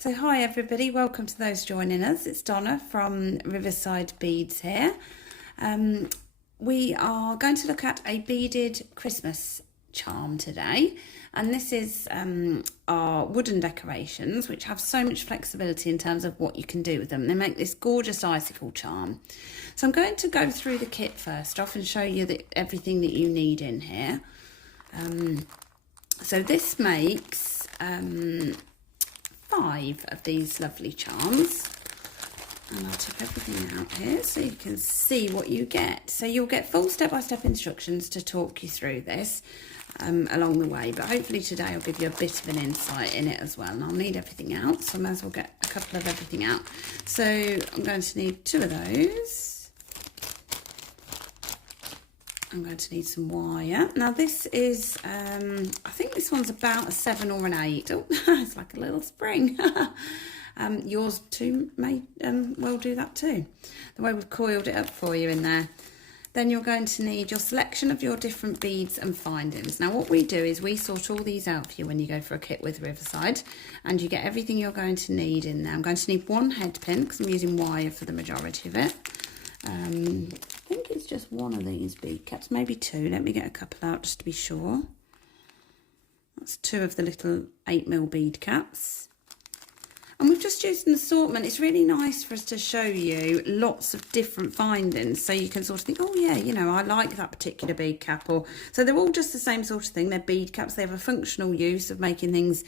So hi everybody, welcome to those joining us. It's Donna from Riverside Beads here. We are going to look at a beaded Christmas charm today, and this is our wooden decorations which have so much flexibility in terms of what you can do with them. They make this gorgeous icicle charm. So I'm going to go through the kit first off and show you everything that you need in here. So this makes 5 of these lovely charms, and I'll take everything out here so you can see what you get. So you'll get full step-by-step instructions to talk you through this along the way, but hopefully today I'll give you a bit of an insight in it as well. And I'll need everything out, so I might as well get a couple of everything out. So I'm going to need 2 of those. I'm going to need some wire. Now this is, I think this one's about a 7 or an 8. Oh, it's like a little spring. Yours too may well do that too. The way we've coiled it up for you in there. Then you're going to need your selection of your different beads and findings. Now what we do is we sort all these out for you when you go for a kit with Riverside, and you get everything you're going to need in there. I'm going to need 1 head pin because I'm using wire for the majority of it. I think it's just 1 of these bead caps, maybe 2. Let me get a couple out just to be sure. That's 2 of the little 8mm bead caps. And we've just used an assortment. It's really nice for us to show you lots of different findings, so you can sort of think, oh yeah, you know, I like that particular bead cap. Or so they're all just the same sort of thing. They're bead caps. They have a functional use of making things,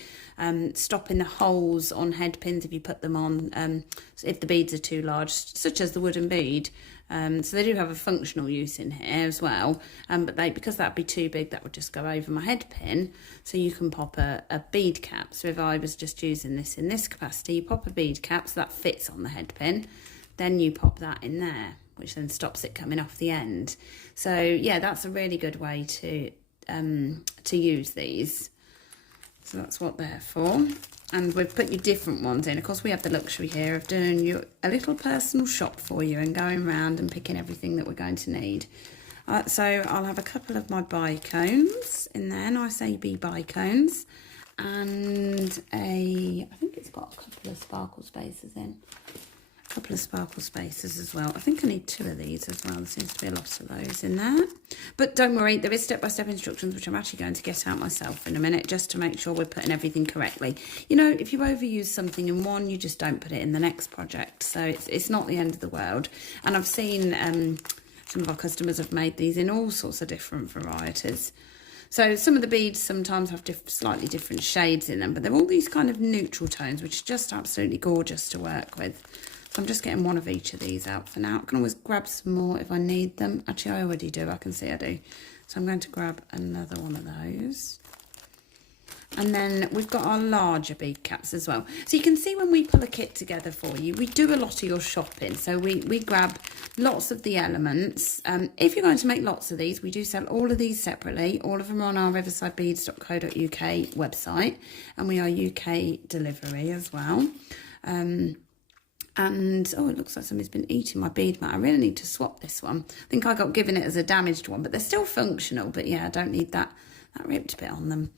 stopping the holes on head pins if you put them on, if the beads are too large, such as the wooden bead. So they do have a functional use in here as well, but because that'd be too big, that would just go over my head pin. So you can pop a bead cap. So if I was just using this in this capacity, you pop a bead cap so that fits on the head pin, then you pop that in there, which then stops it coming off the end. So yeah, that's a really good way to use these. So that's what they're for. And we've put you different ones in. Of course, we have the luxury here of doing you a little personal shop for you and going around and picking everything that we're going to need. So I'll have a couple of my bicones in there, nice AB bicones, and I think it's got a couple of sparkle spaces in. A couple of sparkle spaces as well. I think I need 2 of these as well. There seems to be a lot of those in there. But don't worry, there is step-by-step instructions, which I'm actually going to get out myself in a minute, just to make sure we're putting everything correctly. You know, if you overuse something in one, you just don't put it in the next project. So it's not the end of the world. And I've seen some of our customers have made these in all sorts of different varieties. So some of the beads sometimes have slightly different shades in them, but they're all these kind of neutral tones, which are just absolutely gorgeous to work with. So I'm just getting 1 of each of these out for now. I can always grab some more if I need them. Actually, I already do. I can see I do. So I'm going to grab another 1 of those. And then we've got our larger bead caps as well. So you can see when we pull a kit together for you, we do a lot of your shopping. So we grab lots of the elements. If you're going to make lots of these, we do sell all of these separately. All of them are on our riversidebeads.co.uk website. And we are UK delivery as well. And oh, it looks like somebody's been eating my bead mat. I really need to swap this one. I think I got given it as a damaged one, but they're still functional. But yeah, I don't need that ripped bit on them.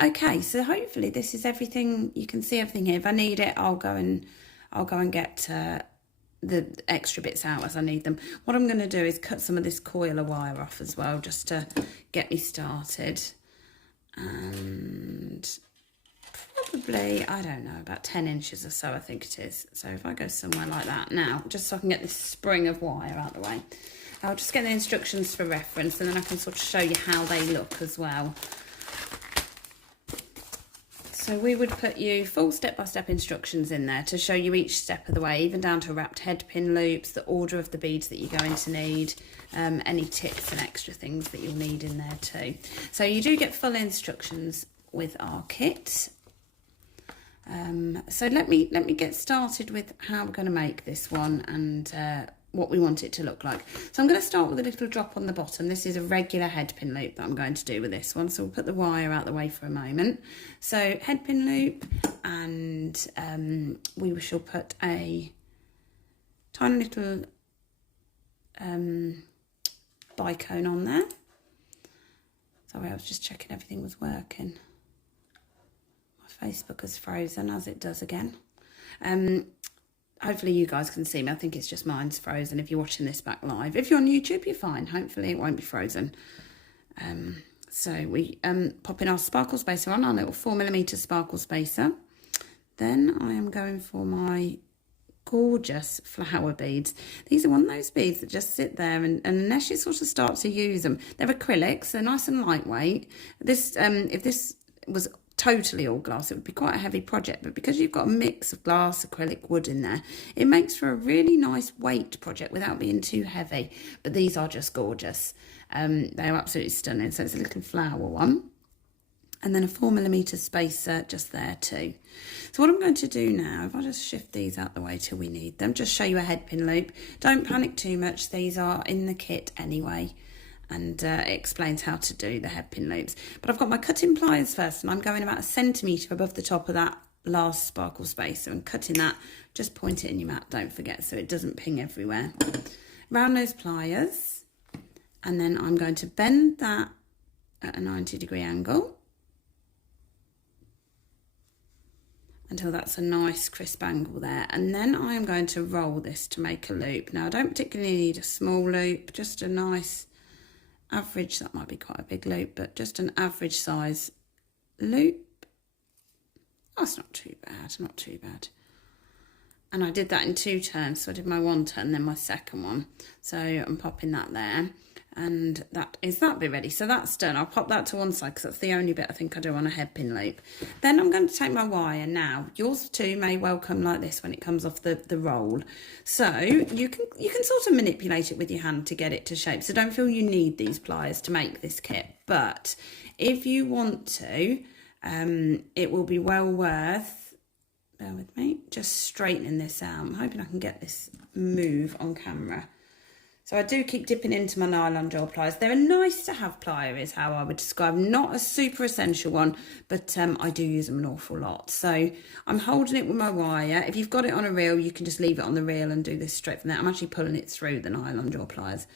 Okay, so hopefully this is everything. You can see everything here. If I need it, I'll go and get the extra bits out as I need them. What I'm going to do is cut some of this coil of wire off as well, just to get me started. And probably, I don't know, about 10 inches or so, I think it is. So if I go somewhere like that now, just so I can get this spring of wire out of the way, I'll just get the instructions for reference, and then I can sort of show you how they look as well. So we would put you full step-by-step instructions in there to show you each step of the way, even down to wrapped head pin loops, the order of the beads that you're going to need, any tips and extra things that you'll need in there too. So you do get full instructions with our kit. So let me get started with how we're going to make this one and what we want it to look like. So I'm going to start with a little drop on the bottom. This is a regular head pin loop that I'm going to do with this one. So we'll put the wire out the way for a moment. So head pin loop, and we shall put a tiny little bicone on there. Sorry, I was just checking everything was working. Facebook has frozen, as it does again. Hopefully you guys can see me. I think it's just mine's frozen if you're watching this back live. If you're on YouTube, you're fine. Hopefully it won't be frozen. So we pop in our sparkle spacer on, our little 4mm sparkle spacer. Then I am going for my gorgeous flower beads. These are one of those beads that just sit there, and unless you sort of start to use them, they're acrylics, they're nice and lightweight. This if this was totally all glass, it would be quite a heavy project, but because you've got a mix of glass, acrylic, wood in there, it makes for a really nice weight project without being too heavy. But these are just gorgeous. They are absolutely stunning. So it's a little flower one, and then a 4mm spacer just there too. So what I'm going to do now, if I just shift these out the way till we need them, just show you a head pin loop. Don't panic too much, these are in the kit anyway, and it explains how to do the head pin loops. But I've got my cutting pliers first, and I'm going about 1 centimetre above the top of that last sparkle spacer and cutting that. Just point it in your mat, don't forget, so it doesn't ping everywhere. Round those pliers, and then I'm going to bend that at a 90-degree angle until that's a nice crisp angle there, and then I am going to roll this to make a loop. Now I don't particularly need a small loop, just a nice average, that might be quite a big loop, but just an average size loop. Oh, it's not too bad, not too bad. And I did that in 2 turns, so I did my 1 turn, then my second one. So I'm popping that there, and that is that bit ready. So that's done. I'll pop that to one side because that's the only bit I think I do on a head pin loop. Then I'm going to take my wire. Now yours too may well come like this when it comes off the roll. So you can sort of manipulate it with your hand to get it to shape. So don't feel you need these pliers to make this kit. But if you want to, it will be well worth, bear with me, just straightening this out. I'm hoping I can get this move on camera. So I do keep dipping into my nylon gel pliers. They're a nice to have plier is how I would describe. Not a super essential one, but I do use them an awful lot. So I'm holding it with my wire. If you've got it on a reel, you can just leave it on the reel and do this straight from there. I'm actually pulling it through the nylon gel pliers.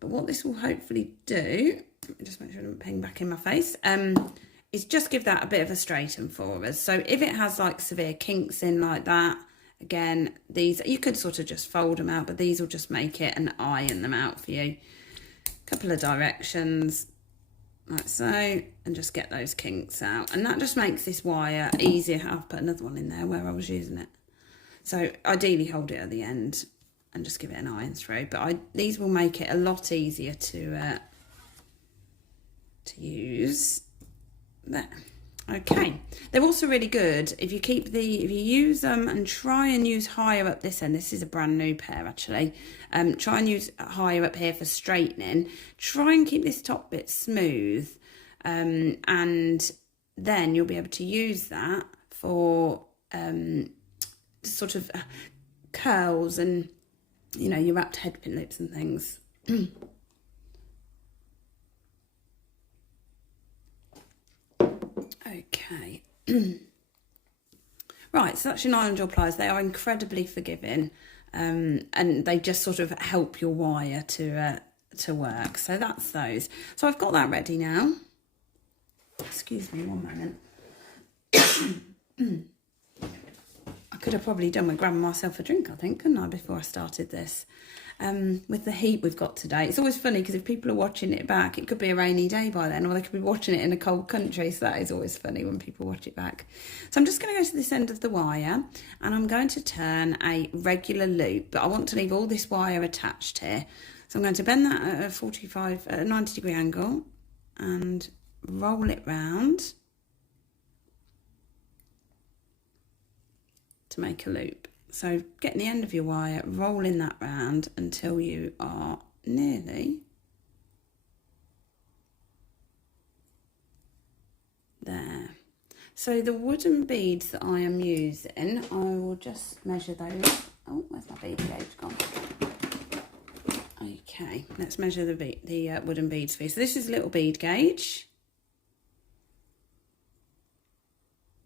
But what this will hopefully do, let me just make sure it doesn't ping back in my face, is just give that a bit of a straighten for us. So if it has like severe kinks in like that, again, these, you could sort of just fold them out, but these will just make it and iron them out for you. A couple of directions, like so, and just get those kinks out. And that just makes this wire easier. I'll put another one in there where I was using it. So ideally hold it at the end and just give it an iron through. But these will make it a lot easier to use. There. Okay, they're also really good if you use them and try and use higher up this end. This is a brand new pair actually. Try and use higher up here for straightening. Try and keep this top bit smooth, and then you'll be able to use that for sort of curls and, you know, your wrapped head pin loops and things. Okay. Right, so that's your nylon gel pliers. They are incredibly forgiving, and they just sort of help your wire to work. So that's those. So I've got that ready now. Excuse me one moment. I could have probably done with grabbing myself a drink, I think, couldn't I, before I started this? With the heat we've got today. It's always funny because if people are watching it back, it could be a rainy day by then, or they could be watching it in a cold country. So that is always funny when people watch it back. So I'm just going to go to this end of the wire, and I'm going to turn a regular loop, but I want to leave all this wire attached here. So I'm going to bend that at a 90-degree angle and roll it round to make a loop. So getting the end of your wire, rolling that round until you are nearly there. So the wooden beads that I am using, I will just measure those. Oh, where's my bead gauge gone? Okay, let's measure the wooden beads for you. So this is a little bead gauge.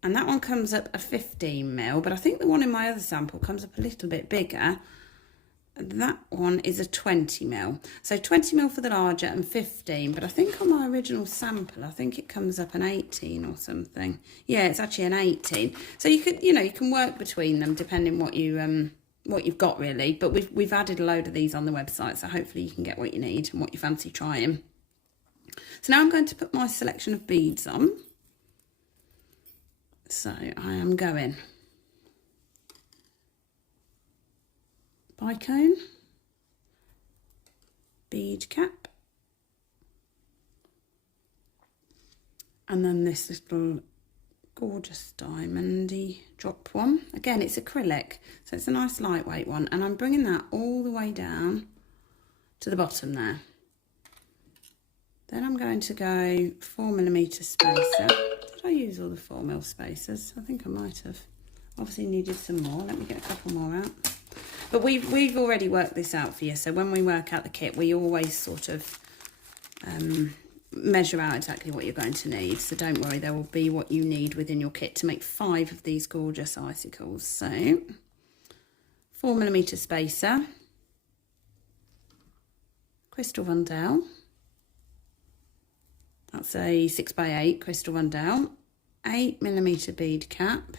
And that one comes up a 15 mil, but I think the one in my other sample comes up a little bit bigger. that one is a 20 mil. So 20 mil for the larger and 15, but I think on my original sample, I think it comes up an 18 or something. Yeah, it's actually an 18. So you could, you can work between them depending what you've got really. But we've added a load of these on the website, so hopefully you can get what you need and what you fancy trying. So now I'm going to put my selection of beads on. So I am going bicone, bead cap, and then this little gorgeous diamondy drop one. Again, it's acrylic, so it's a nice lightweight one, and I'm bringing that all the way down to the bottom there. Then I'm going to go 4mm spacer. Did I use all the 4mm spacers? I think I might have. Obviously needed some more. Let me get a couple more out. But we've already worked this out for you, so when we work out the kit, we always sort of measure out exactly what you're going to need. So don't worry, there will be what you need within your kit to make 5 of these gorgeous icicles. So 4mm spacer, crystal rondelle. That's a 6x8 crystal rondelle, 8mm bead cap,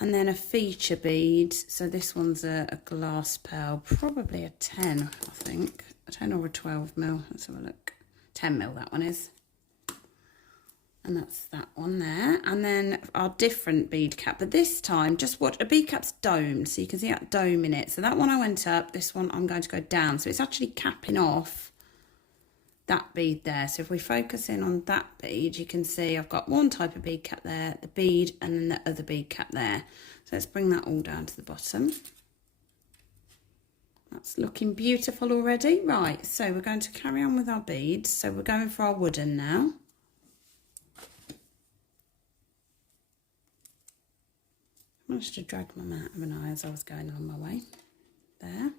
and then a feature bead. So this one's a glass pearl, probably a 10, I think. A 10 or a 12 mil. Let's have a look. 10 mil that one is. And that's that one there. And then our different bead cap. But this time, just watch, a bead cap's domed. So you can see that dome in it. So that one I went up, this one I'm going to go down. So it's actually capping off that bead there. So if we focus in on that bead, you can see I've got one type of bead cap there, the bead, and then the other bead cap there. So let's bring that all down to the bottom. That's looking beautiful already. Right, so we're going to carry on with our beads. So we're going for our wooden now. I managed to drag my mat, haven't I, as I was going on my way. There.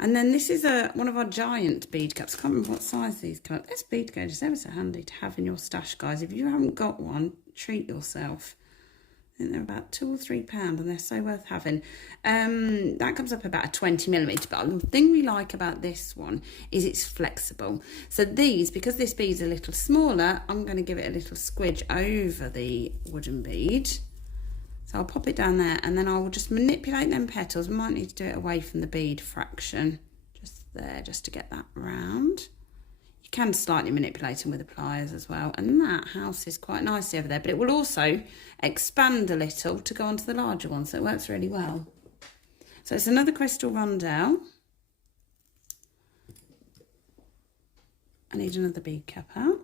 And then this is one of our giant bead caps. I can't remember what size these come up. This bead gauge is ever so handy to have in your stash, guys. If you haven't got one, treat yourself. I think they're about £2 or £3 and they're so worth having. That comes up about a 20mm. But the thing we like about this one is it's flexible. So these, because this bead's a little smaller, I'm going to give it a little squidge over the wooden bead. So I'll pop it down there and then I will just manipulate them petals. We might need to do it away from the bead fraction. Just there, just to get that round. You can slightly manipulate them with the pliers as well. And that houses quite nicely over there. But it will also expand a little to go onto the larger one. So it works really well. So it's another crystal rondelle. I need another bead cap out.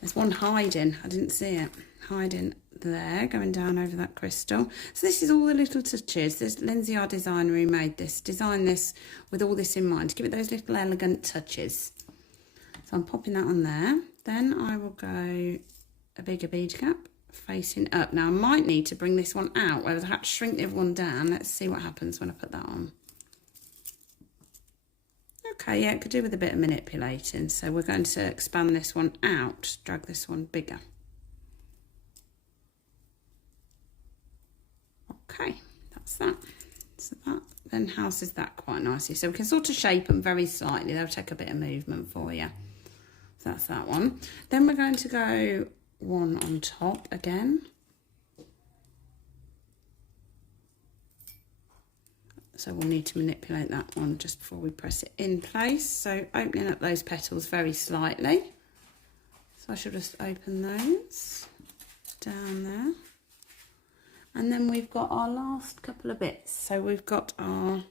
There's one hiding, I didn't see it, hiding there, going down over that crystal. So this is all the little touches. There's Lindsay, our designer, who made this, designed this with all this in mind, to give it those little elegant touches. So I'm popping that on there. Then I will go a bigger bead cap, facing up. Now I might need to bring this one out, whereas I had to shrink the other one down. Let's see what happens when I put that on. Okay, yeah, it could do with a bit of manipulating. So we're going to expand this one out, drag this one bigger. Okay, that's that. So that then houses that quite nicely. So we can sort of shape them very slightly. They'll take a bit of movement for you. So that's that one. Then we're going to go one on top again. So we'll need to manipulate that one just before we press it in place. So opening up those petals very slightly. So I should just open those down there. And then we've got our last couple of bits. So we've got our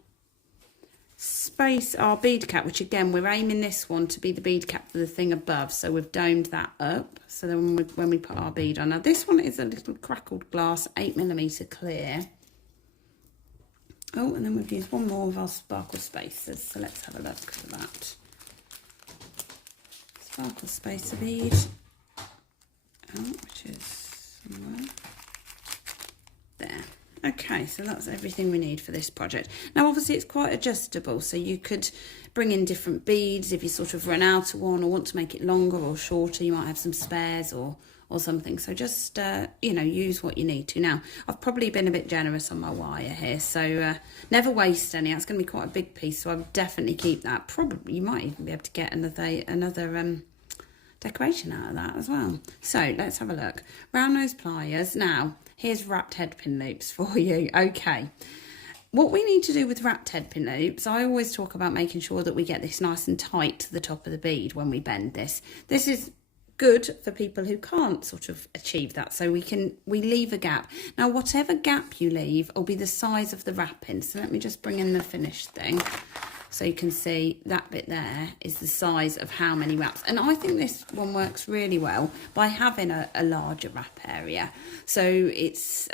our bead cap, which again, we're aiming this one to be the bead cap for the thing above. So we've domed that up. So then when we put our bead on. Now this one is a little crackled glass, 8mm clear. Oh, and then we've used one more of our sparkle spacers, so let's have a look at that. Sparkle spacer bead, which is somewhere there. Okay, so that's everything we need for this project. Now, obviously, it's quite adjustable, so you could bring in different beads if you sort of run out of one or want to make it longer or shorter. You might have some spares or or something. So just, you know, use what you need to. Now, I've probably been a bit generous on my wire here, so never waste any. That's going to be quite a big piece, so I'll definitely keep that. Probably, you might even be able to get another decoration out of that as well. So let's have a look. Round nose pliers. Now, here's wrapped head pin loops for you. Okay. What we need to do with wrapped head pin loops, I always talk about making sure that we get this nice and tight to the top of the bead when we bend this. This is good for people who can't sort of achieve that, so we leave a gap. Now, whatever gap you leave will be the size of the wrapping. So let me just bring in the finished thing. So you can see that bit there is the size of how many wraps. And I think this one works really well by having a larger wrap area. So it's,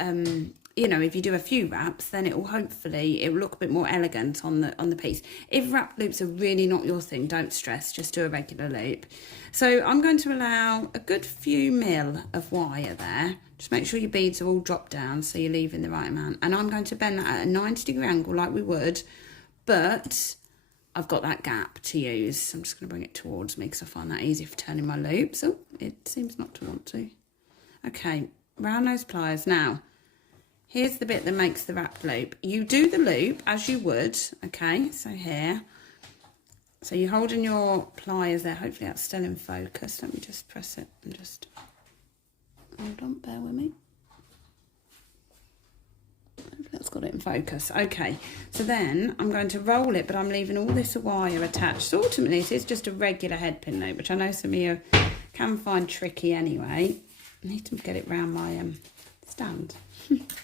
you know, if you do a few wraps, then it will look a bit more elegant on the piece. If wrap loops are really not your thing, don't stress, just do a regular loop. So I'm going to allow a good few mil of wire there. Just make sure your beads are all dropped down so you're leaving the right amount. And I'm going to bend that at a 90-degree angle like we would, but I've got that gap to use. I'm just going to bring it towards me because I find that easy for turning my loops. Oh, it seems not to want to. Okay, round nose pliers. Now, here's the bit that makes the wrapped loop. You do the loop as you would, okay? So here. So you're holding your pliers there. Hopefully that's still in focus. Let me just press it and just... Hold on, bear with me. Hopefully that's got it in focus. Okay, so then I'm going to roll it, but I'm leaving all this wire attached. So ultimately it is just a regular head pin loop, which I know some of you can find tricky anyway. I need to get it round my stand.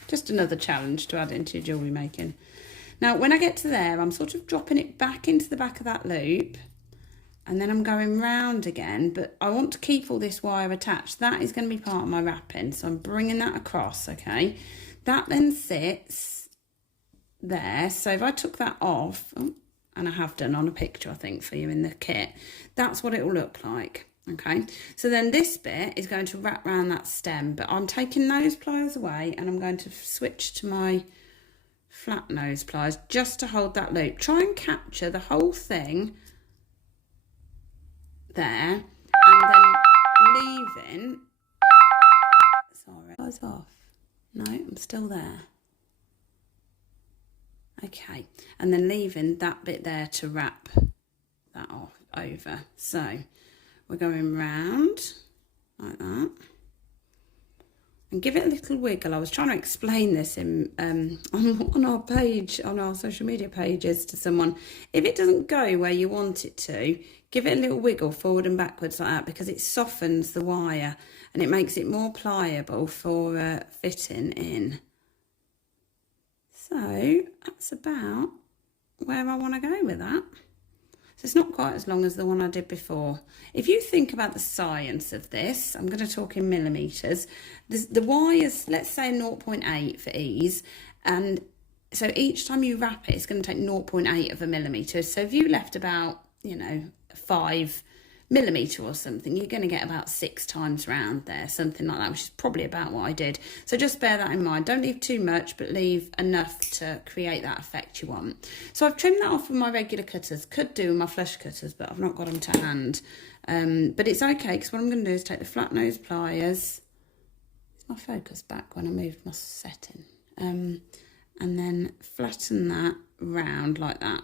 Just another challenge to add into your jewellery making. Now, when I get to there, I'm sort of dropping it back into the back of that loop, and then I'm going round again, but I want to keep all this wire attached. That is going to be part of my wrapping, so I'm bringing that across, okay? That then sits there. So if I took that off, and I have done on a picture, I think, for you in the kit, that's what it will look like. Okay, so then this bit is going to wrap around that stem, but I'm taking those pliers away and I'm going to switch to my flat nose pliers just to hold that loop. Try and capture the whole thing there, and then leaving, sorry, pliers off. No, I'm still there. Okay, and then leaving that bit there to wrap that off over. So we're going round like that and give it a little wiggle. I was trying to explain this in on our page, on our social media pages to someone. If it doesn't go where you want it to, give it a little wiggle forward and backwards like that, because it softens the wire and it makes it more pliable for fitting in. So that's about where I want to go with that. So it's not quite as long as the one I did before. If you think about the science of this, I'm going to talk in millimetres. The wires, let's say 0.8 for ease. And so each time you wrap it, it's going to take 0.8 of a millimetre. So if you left about, you know, 5 millimetre or something, you're going to get about 6 times round there, something like that, which is probably about what I did. So just bear that in mind. Don't leave too much, but leave enough to create that effect you want. So I've trimmed that off with my regular cutters. Could do with my flush cutters, but I've not got them to hand. But it's okay, because what I'm going to do is take the flat nose pliers. Is my focus back when I moved my setting? And then flatten that round like that.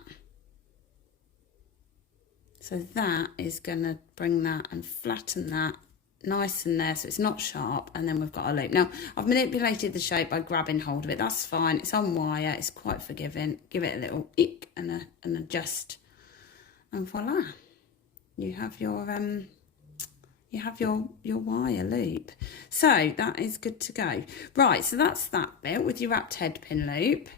So that is going to bring that and flatten that nice in there so it's not sharp, and then we've got our loop. Now, I've manipulated the shape by grabbing hold of it. That's fine. It's on wire. It's quite forgiving. Give it a little ick and adjust, and voila. You have your wire loop. So that is good to go. Right, so that's that bit with your wrapped head pin loop.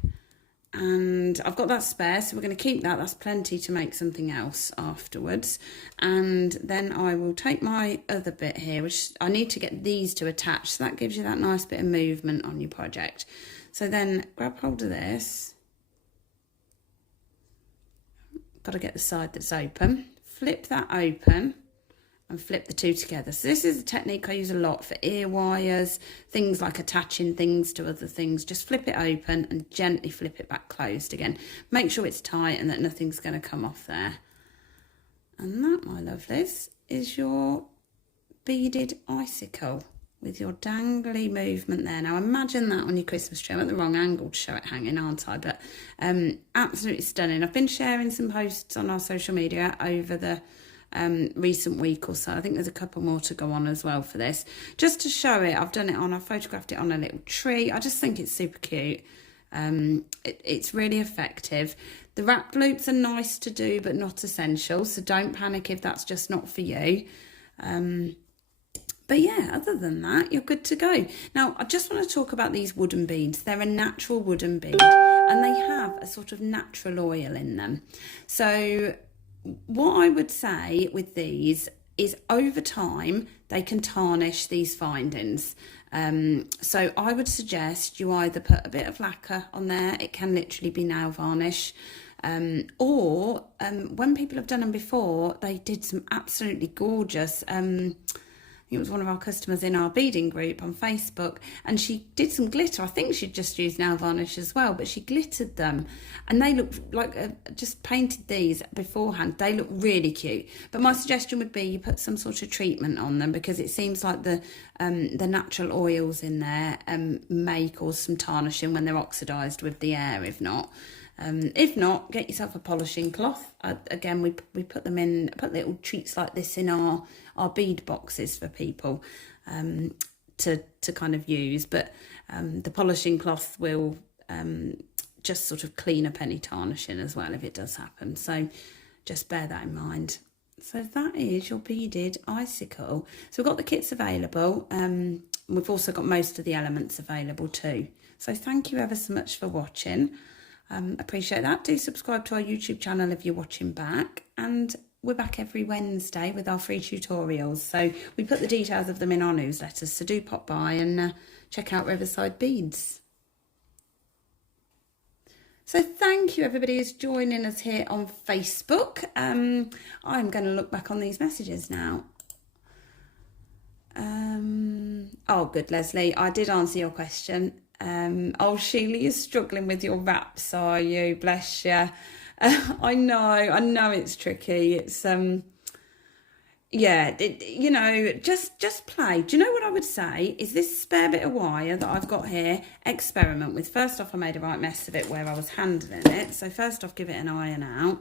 And I've got that spare, so we're going to keep that. That's plenty to make something else afterwards. And then I will take my other bit here, which I need to get these to attach. So that gives you that nice bit of movement on your project. So then grab hold of this. Got to get the side that's open. Flip that open and flip the two together. So this is a technique I use a lot for ear wires, things like attaching things to other things. Just flip it open and gently flip it back closed again. Make sure it's tight and that nothing's going to come off there. And that, my lovelies, is your beaded icicle. with your dangly movement there. Now imagine that on your Christmas tree. I'm at the wrong angle to show it hanging, aren't I? But absolutely stunning. I've been sharing some posts on our social media over the recent week or so. I think there's a couple more to go on as well for this. Just to show it, I've photographed it on a little tree. I just think it's super cute. It's really effective. The wrap loops are nice to do, but not essential. So don't panic if that's just not for you. But yeah, other than that, you're good to go. Now, I just want to talk about these wooden beads. They're a natural wooden bead and they have a sort of natural oil in them. So what I would say with these is over time, they can tarnish these findings. So I would suggest you either put a bit of lacquer on there. It can literally be nail varnish. Or when people have done them before, they did some absolutely gorgeous, it was one of our customers in our beading group on Facebook, and she did some glitter. I think she'd just used nail varnish as well, but she glittered them and they looked like, just painted these beforehand. They look really cute. But my suggestion would be you put some sort of treatment on them, because it seems like the natural oils in there may cause some tarnishing when they're oxidised with the air, if not. If not, get yourself a polishing cloth. Again, we put little treats like this in our bead boxes for people to kind of use. But the polishing cloth will just sort of clean up any tarnishing as well if it does happen. So just bear that in mind. So that is your beaded icicle. So we've got the kits available. We've also got most of the elements available too. So thank you ever so much for watching. Appreciate that. Do subscribe to our YouTube channel if you're watching back, and we're back every Wednesday with our free tutorials. So we put the details of them in our newsletters, so do pop by and check out Riverside Beads. So thank you everybody who's joining us here on Facebook. I'm going to look back on these messages now. Oh good, Leslie, I did answer your question. Oh, Sheila, you're struggling with your wraps, are you? Bless you. I know it's tricky. It's yeah, you know, just play. Do you know what I would say is this spare bit of wire that I've got here, experiment with. First off, I made a right mess of it where I was handling it. So first off, give it an iron out.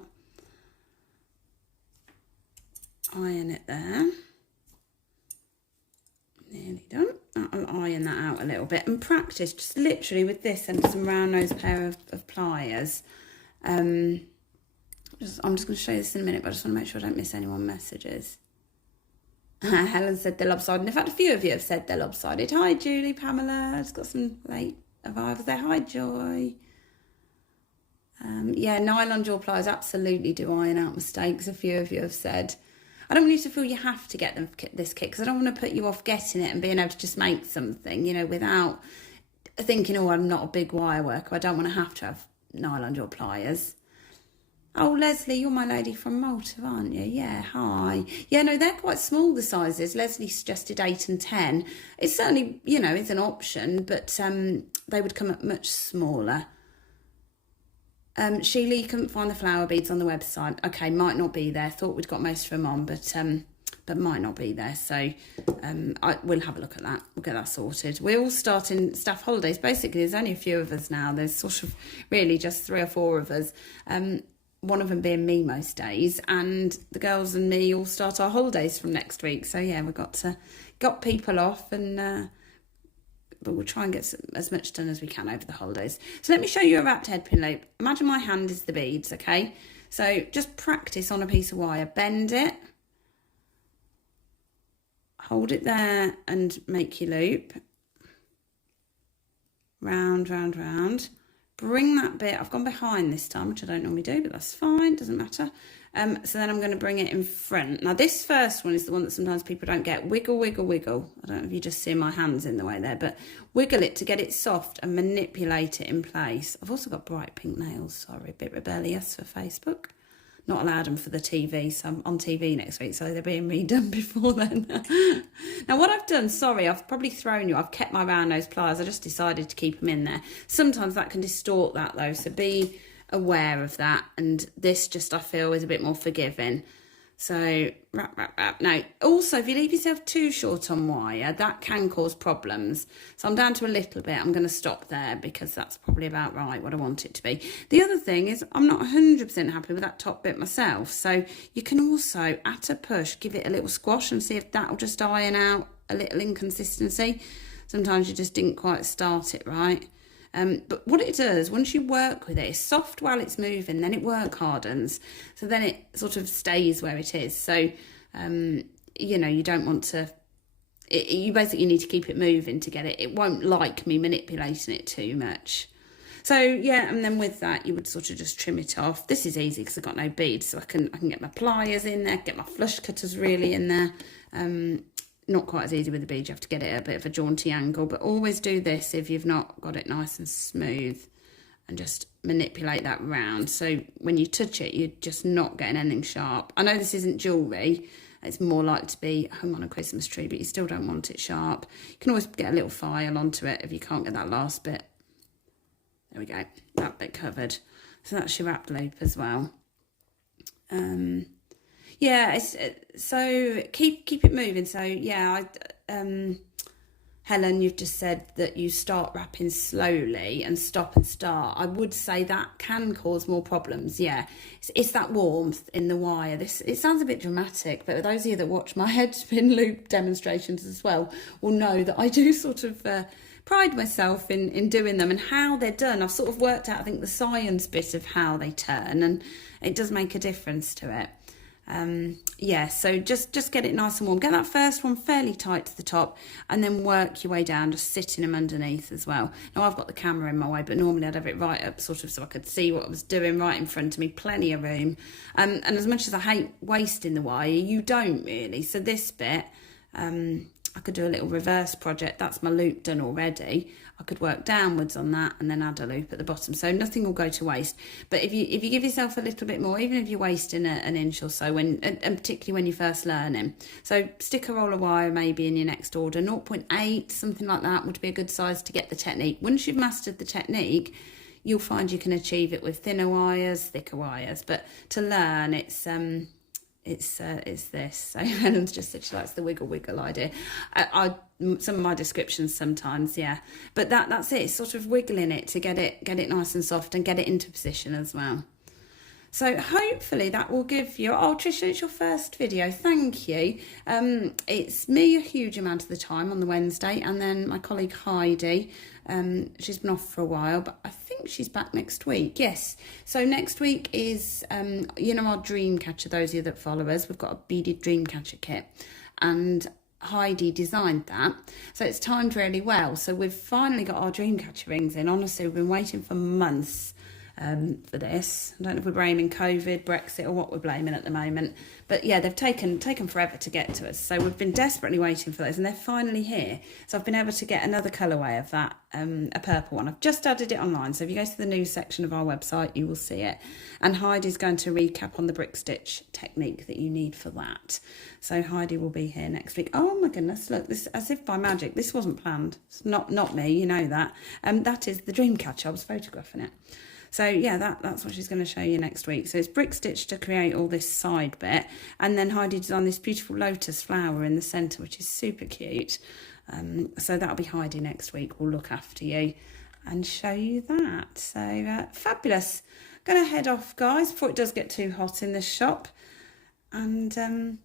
Iron it there. Nearly done. I'll iron that out a little bit and practice just literally with this and some round nose pair of pliers. I'm just going to show you this in a minute, but I just want to make sure I don't miss anyone's messages. Helen said they're lopsided. In fact, a few of you have said they're lopsided. Hi, Julie, Pamela. I've just got some late arrivals there. Hi, Joy. Yeah, nylon jaw pliers absolutely do iron out mistakes. A few of you have said. I don't want you to feel you have to get this kit, because I don't want to put you off getting it and being able to just make something, you know, without thinking, oh, I'm not a big wire worker. I don't want to have nylon jaw pliers. Oh, Leslie, you're my lady from Malta, aren't you? Yeah, hi. Yeah, no, they're quite small, the sizes. Leslie suggested 8 and 10. It's certainly, you know, it's an option, but they would come up much smaller. Sheila, you couldn't find the flower beads on the website. Okay, might not be there. Thought we'd got most of them on, but might not be there. So we'll have a look at that. We'll get that sorted. We're all starting staff holidays. Basically, there's only a few of us now. There's sort of really just 3 or 4 of us. One of them being me most days, and the girls and me all start our holidays from next week. So yeah, we've got people off, and but we'll try and get as much done as we can over the holidays. So let me show you a wrapped head pin loop. Imagine my hand is the beads, okay? So just practice on a piece of wire. Bend it, hold it there and make your loop. Round, round, round. Bring that bit, I've gone behind this time, which I don't normally do, but that's fine, doesn't matter. So then I'm going to bring it in front. Now this first one is the one that sometimes people don't get. Wiggle, wiggle, wiggle. I don't know if you just see my hands in the way there, but wiggle it to get it soft and manipulate it in place. I've also got bright pink nails, sorry, a bit rebellious for Facebook. Not allowed them for the TV, so I'm on TV next week, so they're being redone before then. Now what I've done, sorry, I've probably thrown you, I've kept my round nose pliers, I just decided to keep them in there. Sometimes that can distort that though, so be aware of that, and this just I feel is a bit more forgiving. So wrap, wrap, wrap. Now, also, if you leave yourself too short on wire, that can cause problems. So I'm down to a little bit. I'm going to stop there because that's probably about right, what I want it to be. The other thing is I'm not 100% happy with that top bit myself. So you can also, at a push, give it a little squash and see if that'll just iron out a little inconsistency. Sometimes you just didn't quite start it right. But what it does, once you work with it, it's soft while it's moving, then it work hardens. So then it sort of stays where it is. So, you know, you don't want to, you basically need to keep it moving to get it. It won't like me manipulating it too much. So, yeah, and then with that, you would sort of just trim it off. This is easy because I've got no beads, so I can get my pliers in there, get my flush cutters really in there. Not quite as easy with the beads, you have to get it at a bit of a jaunty angle, but always do this if you've not got it nice and smooth, and just manipulate that round. So when you touch it, you're just not getting anything sharp. I know this isn't jewellery, it's more like to be hung on a Christmas tree, but you still don't want it sharp. You can always get a little file onto it if you can't get that last bit. There we go, that bit covered. So that's your wrap loop as well. Yeah, so keep it moving. So yeah, Helen, you've just said that you start wrapping slowly and stop and start. I would say that can cause more problems. Yeah, it's that warmth in the wire. It sounds a bit dramatic, but those of you that watch my head spin loop demonstrations as well will know that I do sort of pride myself in doing them and how they're done. I've sort of worked out, I think, the science bit of how they turn, and it does make a difference to it. Yeah, so just get it nice and warm. Get that first one fairly tight to the top, and then work your way down, just sitting them underneath as well. Now I've got the camera in my way, but normally I'd have it right up sort of so I could see what I was doing right in front of me, plenty of room. And as much as I hate wasting the wire, you don't really. So this bit, I could do a little reverse project. That's my loop done already. I could work downwards on that and then add a loop at the bottom. So nothing will go to waste. But if you give yourself a little bit more, even if you're wasting an inch or so, and particularly when you're first learning. So stick a roll of wire maybe in your next order. 0.8, something like that would be a good size to get the technique. Once you've mastered the technique, you'll find you can achieve it with thinner wires, thicker wires. But to learn, it's this. So Helen's just said she likes the wiggle idea. Some of my descriptions sometimes, yeah, but that's it. It's sort of wiggling it to get it nice and soft and get it into position as well. So hopefully that will give you, oh Tricia, it's your first video, thank you. It's me a huge amount of the time on the Wednesday, and then my colleague Heidi, she's been off for a while, but I think she's back next week, yes. So next week is, you know, our dream catcher, those of you that follow us, we've got a beaded dream catcher kit, and Heidi designed that, so it's timed really well. So we've finally got our dream catcher rings in. Honestly, we've been waiting for months for this. I don't know if we're blaming COVID, Brexit, or what we're blaming at the moment, but yeah, they've taken forever to get to us, so we've been desperately waiting for those, and they're finally here. So I've been able to get another colourway of that, a purple one. I've just added it online, so if you go to the news section of our website you will see it, and Heidi's going to recap on the brick stitch technique that you need for that. So Heidi will be here next week. Oh my goodness, look, this, as if by magic, this wasn't planned. It's not me, you know that. That is the dream catcher. I was photographing it. So yeah, that's what she's going to show you next week. So it's brick stitch to create all this side bit, and then Heidi designed this beautiful lotus flower in the centre, which is super cute. So that'll be Heidi next week. We'll look after you and show you that. So fabulous. Going to head off, guys, before it does get too hot in this shop. And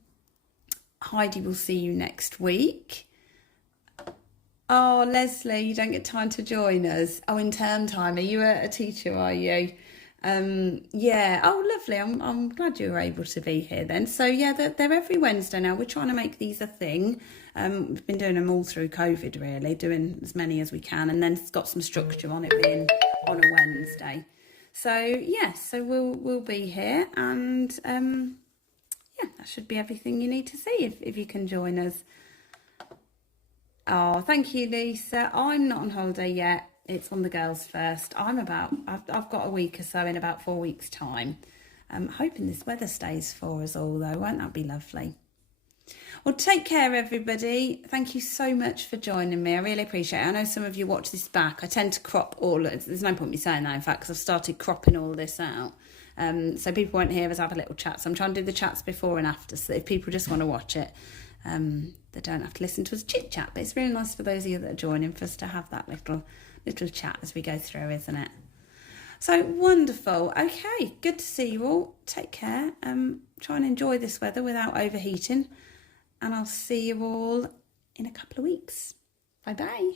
Heidi will see you next week. Oh, Leslie, you don't get time to join us. Oh, in term time. Are you a teacher, are you? Yeah. Oh, lovely. I'm glad you were able to be here then. So, yeah, they're every Wednesday now. We're trying to make these a thing. We've been doing them all through COVID, really, doing as many as we can. And then it's got some structure on it being on a Wednesday. So, yeah, so we'll be here. And, yeah, that should be everything you need to see if you can join us. Oh, thank you, Lisa. I'm not on holiday yet. It's on the girls first. I've got a week or so in about 4 weeks' time. I'm hoping this weather stays for us all, though. Won't that be lovely? Well, take care, everybody. Thank you so much for joining me. I really appreciate it. I know some of you watch this back. I tend to crop all. There's no point me saying that, in fact, because I've started cropping all this out. So people won't hear us have a little chat. So I'm trying to do the chats before and after, so that if people just want to watch it, they don't have to listen to us chit chat. But it's really nice for those of you that are joining, for us to have that little chat as we go through, isn't it? So wonderful. Okay, good to see you all. Take care. Try and enjoy this weather without overheating. And I'll see you all in a couple of weeks. Bye bye.